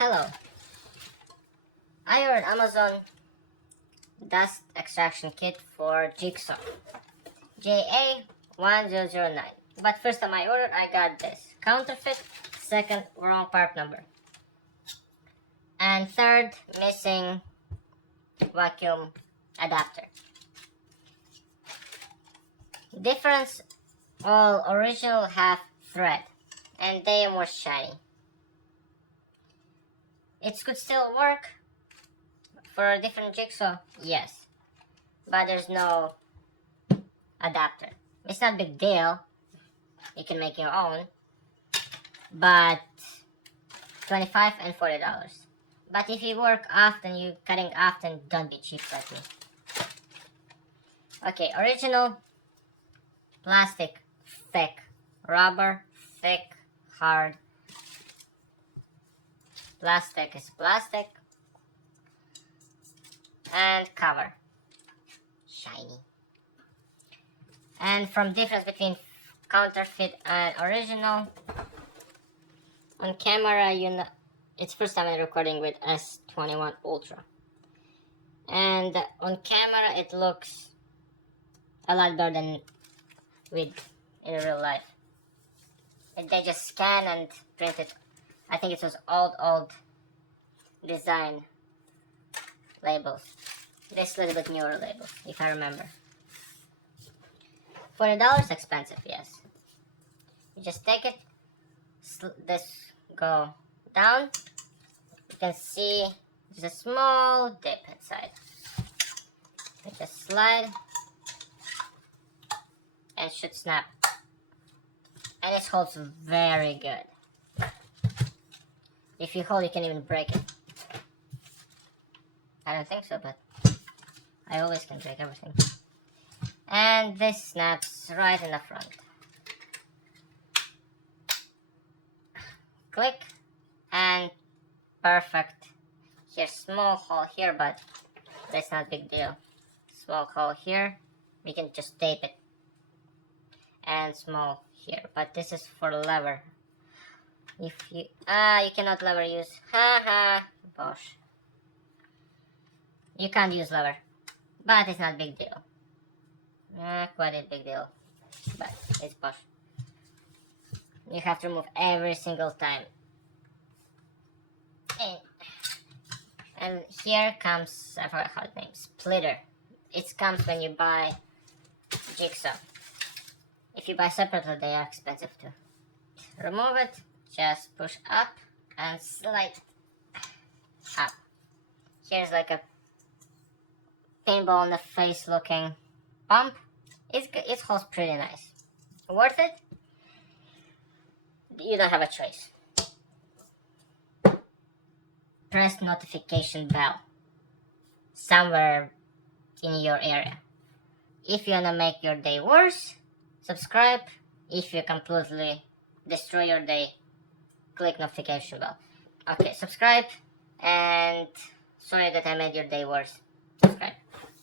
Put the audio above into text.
Hello. I ordered Amazon dust extraction kit for Jig Saw JA1009. But first time I ordered, I got this counterfeit, second wrong part number, and third missing vacuum adapter. Difference: all original have thread and they are more shiny. It could still work for a different jigsaw, yes, but there's no adapter. It's not a big deal, you can make your own, but $25 and $40. But if you work often, you cutting often, don't be cheap like me. Okay, original plastic, thick, rubber, thick, hard. Plastic is plastic, and cover, shiny. And from difference between counterfeit and original, on camera, you know, it's first time I'm recording with S21 Ultra, and on camera it looks a lot better than in real life. And they just scan and print it. I think it was old design labels. This little bit newer labels, if I remember. $40 expensive, yes. You just take it, this go down. You can see there's a small dip inside. You just slide and it should snap. And it holds very good. If you hold, you can even break it. I don't think so, but I always can break everything. And this snaps right in the front. Click, and perfect. Here's small hole here, but that's not a big deal. Small hole here, we can just tape it. And small here, but this is for lever. If you you cannot lever use. Bosch. You can't use lever, but it's not a big deal. Quite a big deal, but it's Bosch. You have to remove every single time. And here comes, I forgot how it named, splitter. It comes when you buy jigsaw. If you buy separately, they are expensive too. Remove it, just push up and slide up. Here's like a paintball in the face looking pump. It holds pretty nice. Worth it? You don't have a choice. Press notification bell somewhere in your area. If you wanna make your day worse, subscribe. If you completely destroy your day, click notification bell. Okay, subscribe, and sorry that I made your day worse. Subscribe.